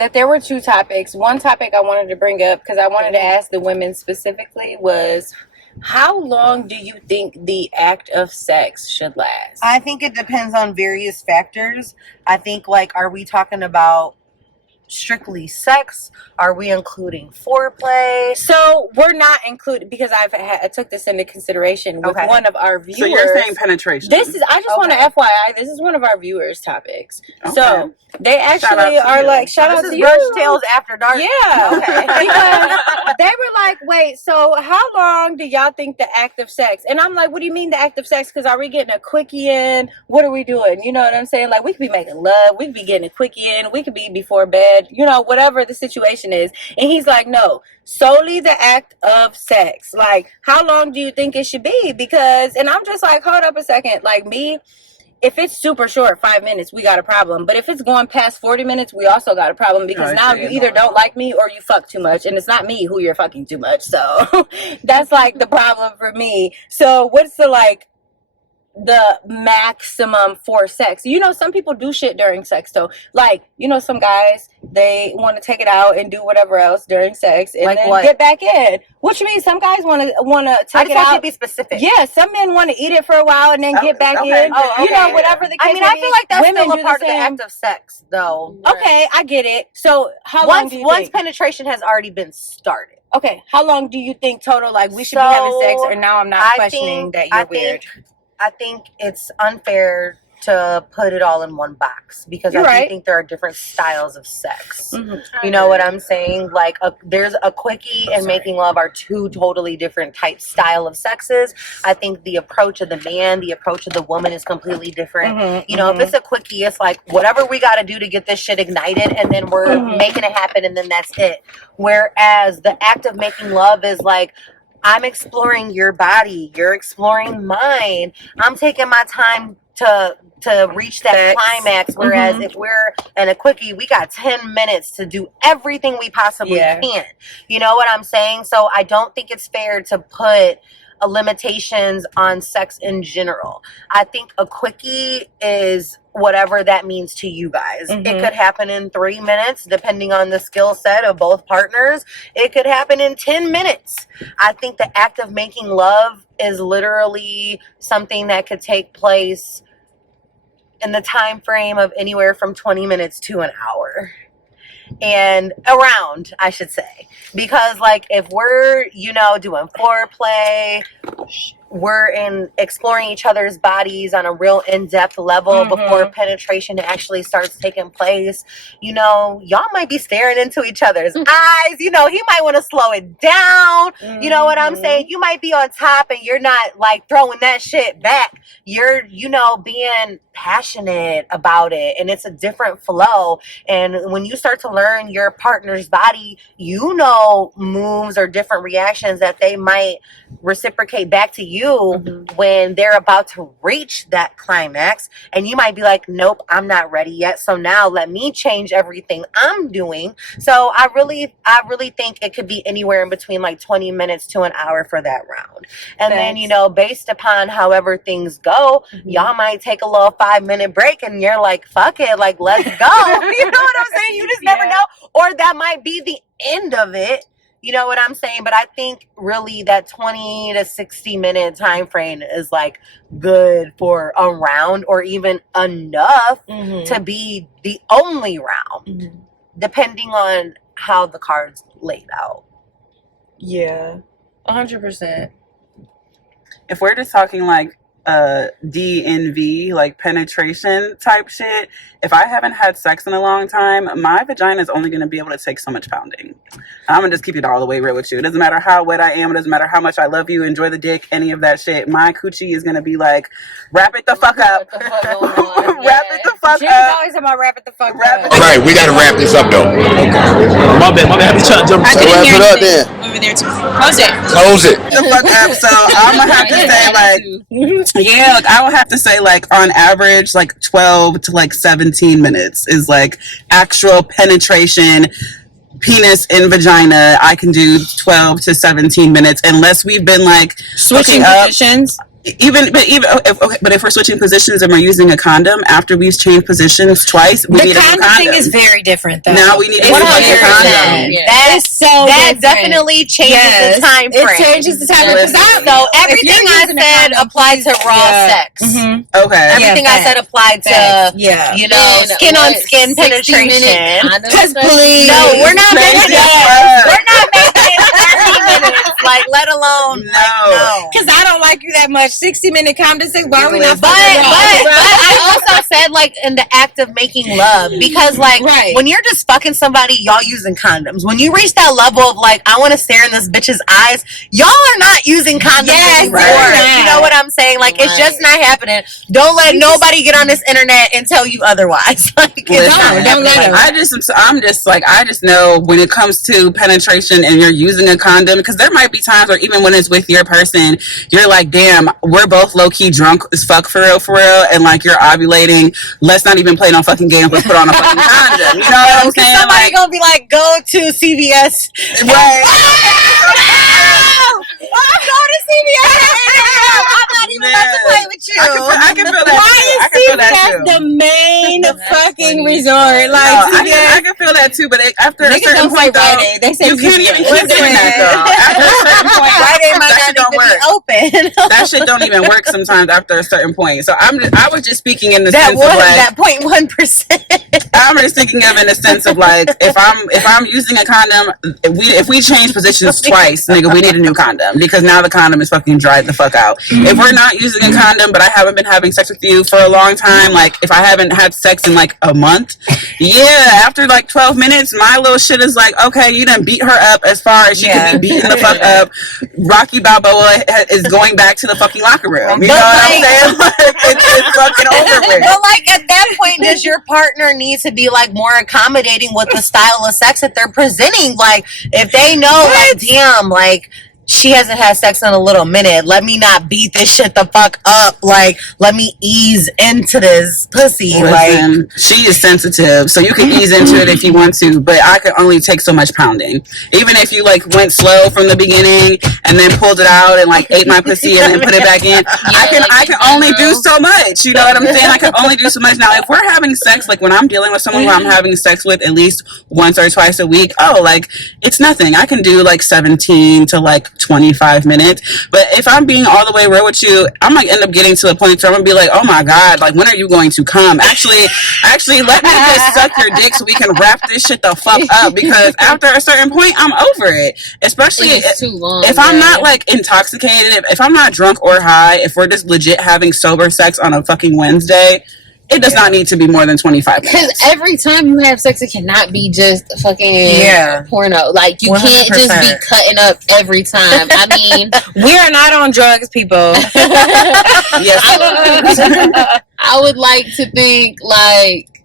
that there were two topics. One topic I wanted to bring up, because I wanted to ask the women specifically, was how long do you think the act of sex should last? I think it depends on various factors. I think, like, are we talking about strictly sex? Are we including foreplay? So we're not including, because I took this into consideration with one of our viewers. So you're saying penetration. I just want to FYI, this is one of our viewers' topics. Okay. So they actually are like, shout out to you. Brunch Tales After Dark. Yeah. Okay. Because they were like, wait, so how long do y'all think the act of sex? And I'm like, what do you mean the act of sex? Because are we getting a quickie in? What are we doing? You know what I'm saying? Like, we could be making love. We could be getting a quickie in. We could be before bed. You know, whatever the situation is. And he's like, no, solely the act of sex. Like, how long do you think it should be? Because, and I'm just like, hold up a second. Like, me, if it's super short, 5 minutes, we got a problem. But if it's going past 40 minutes, we also got a problem, because now you either don't like me or you fuck too much. And it's not me who you're fucking too much. So that's like the problem for me. So what's the maximum for sex? You know, some people do shit during sex though. Like, you know, some guys, they want to take it out and do whatever else during sex and like then get back in. Which means some guys want to take it out. I just to be specific. Yeah, some men want to eat it for a while and then get back in. Oh, okay. You know, whatever the case I mean, I feel like that's women still a part of the act of sex though. Okay, I get it. So how long do you once think? penetration has already been started. Okay, how long do you think total, like, we should be having sex? Or now I'm not questioning that you're weird. I think it's unfair to put it all in one box, because I do think there are different styles of sex. Mm-hmm. You know what I'm saying? Like, there's a quickie and making love are two totally different style of sexes. I think the approach of the man, the approach of the woman is completely different. Mm-hmm. You know, if it's a quickie, it's like whatever we got to do to get this shit ignited, and then we're making it happen, and then that's it. Whereas the act of making love is like, I'm exploring your body, you're exploring mine. I'm taking my time to reach that climax. Whereas if we're in a quickie, we got 10 minutes to do everything we possibly can. You know what I'm saying? So I don't think it's fair to put limitations on sex in general. I think a quickie is whatever that means to you guys. Mm-hmm. It could happen in 3 minutes, depending on the skill set of both partners. It could happen in 10 minutes. I think the act of making love is literally something that could take place in the time frame of anywhere from 20 minutes to an hour. And around, I should say. Because, like, if we're, you know, doing foreplay, we're exploring each other's bodies on a real in-depth level before penetration actually starts taking place. You know, y'all might be staring into each other's eyes. You know, he might want to slow it down. You know what I'm saying? You might be on top and you're not, like, throwing that shit back. You're, you know, being passionate about it, and it's a different flow. And when you start to learn your partner's body, you know, moves or different reactions that they might reciprocate back to you when they're about to reach that climax, and you might be like, nope, I'm not ready yet, so now let me change everything I'm doing. So I really think it could be anywhere in between like 20 minutes to an hour for that round. And then, you know, based upon however things go, y'all might take a little 5-minute break and you're like, fuck it, like, let's go. You know what I'm saying? You just never know. Or that might be the end of it. You know what I'm saying? But I think really that 20 to 60 minute time frame is like good for a round, or even enough to be the only round, depending on how the cards laid out. Yeah, 100%. If we're just talking like DNV, like penetration type shit, if I haven't had sex in a long time, my vagina is only going to be able to take so much pounding. I'm going to just keep it all the way real with you. It doesn't matter how wet I am. It doesn't matter how much I love you, enjoy the dick, any of that shit. My coochie is going to be like, wrap it the fuck up. Wrap it the fuck up. Always about wrap it the fuck up. All right, we got to wrap this up, though. My bad. Jump. So wrap it up then. Over there too. Close it. Close it. The fuck up. So I'm going to have to say, like, yeah, like, I would have to say, like, on average, like 12 to like 17 minutes is like actual penetration, penis in vagina. I can do 12 to 17 minutes unless we've been like switching up. positions. But if we're switching positions and we're using a condom after we've changed positions twice, we need a new condom. The condom thing is very different, though. Now we need a new fucking condom. That definitely changes the time frame. It changes the time frame. So everything I said applied to raw sex. Okay. Everything I said applied to, you know, skin on skin penetration. Because please, no, we're not making it. We're not making it 30 minutes. Like, let alone no. Because I don't like you that much. 60-minute condom sex. Why are we not? But I also said, like, in the act of making love, because like when you're just fucking somebody, y'all using condoms. When you reach that level of like, I want to stare in this bitch's eyes, y'all are not using condoms anymore. You know what I'm saying? Like, it's just not happening. Don't let nobody get on this internet and tell you otherwise. Like, don't let them. I just know when it comes to penetration and you're using a condom, because there might be times where even when it's with your person, you're like, damn, we're both low-key drunk as fuck for real, and like you're ovulating. Let's not even play no fucking games. Let's put on a fucking condom. You know what I'm saying? Somebody like, gonna be like, go to CVS. Right. I'm going to CVS. I'm not even about to play with you. I can feel that. Why is CVS the main fucking resort? Like, I can feel that too. But after a certain point, though, you can't even keep doing that though. After a certain point, that shit don't work. That shit don't even work sometimes after a certain point. So I was just speaking in the sense of like that 0.1%. I'm just thinking of in the sense of like if I'm using a condom, if we change positions twice, nigga, we need a new condom because now the condom is fucking dried the fuck out. If we're not using a condom, but I haven't been having sex with you for a long time, like if I haven't had sex in like a month, after like 12 minutes, my little shit is like, okay, you done beat her up as far as she can be beating the fuck up. Rocky Balboa is going back to the fucking locker room. You know what I'm saying? Like, it's fucking over with. But like at that point, does your partner need to be like more accommodating with the style of sex that they're presenting? Like if they know, like, damn, like she hasn't had sex in a little minute. Let me not beat this shit the fuck up. Like, let me ease into this pussy. Listen, like, she is sensitive, so you can ease into it if you want to, but I can only take so much pounding. Even if you like went slow from the beginning and then pulled it out and like ate my pussy and then put it back in, I can only do so much. You know what I'm saying? I can only do so much. Now, if we're having sex, like when I'm dealing with someone who I'm having sex with at least once or twice a week, like it's nothing. I can do like 17 to like 25 minutes. But if I'm being all the way real with you, I might end up getting to the point where I'm gonna be like, oh my god, like when are you going to come? Actually let me just suck your dick so we can wrap this shit the fuck up, because after a certain point I'm over it. Especially if I'm not like intoxicated, if I'm not drunk or high, if we're just legit having sober sex on a fucking Wednesday, it does not need to be more than 25 minutes. Because every time you have sex, it cannot be just fucking porno. Like, you 100%. Can't just be cutting up every time. I mean, we are not on drugs, people. Yes. I would like to think, like,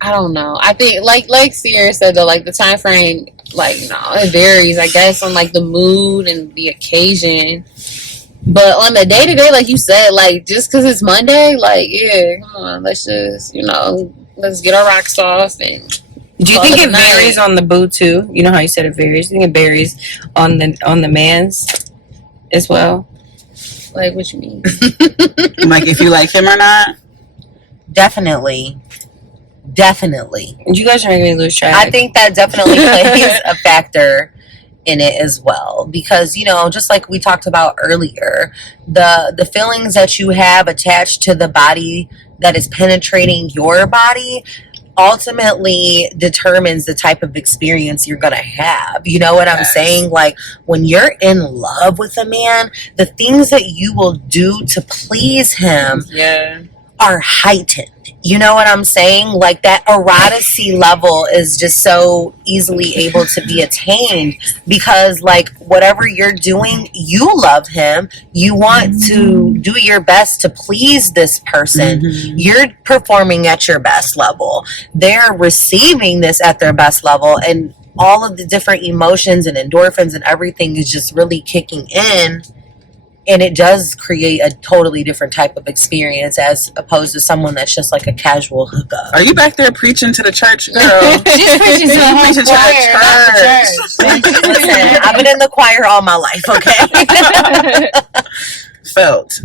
I don't know. I think, like Sierra said, though, like, the time frame, like, no, it varies, I guess, on, like, the mood and the occasion. But on the day-to-day, like you said, like, just because it's Monday, like, yeah, come on, let's just, let's get our rocks off. And do you think it varies on the boo, too? You know how you said it varies? Do you think it varies on the man's as well? Like, what you mean? Like, if you like him or not? Definitely. You guys are making me lose track. I think that definitely plays a factor in it as well, because just like we talked about earlier, the feelings that you have attached to the body that is penetrating your body ultimately determines the type of experience you're gonna have. You know what I'm saying? Like, when you're in love with a man, the things that you will do to please him are heightened. You know what I'm saying? Like, that eroticy level is just so easily able to be attained because, like, whatever you're doing, you love him. You want to do your best to please this person. Mm-hmm. You're performing at your best level. They're receiving this at their best level, and all of the different emotions and endorphins and everything is just really kicking in. And it does create a totally different type of experience as opposed to someone that's just like a casual hookup. Are you back there preaching to the church, girl? She's preaching to the church. Listen, I've been in the choir all my life, okay? felt.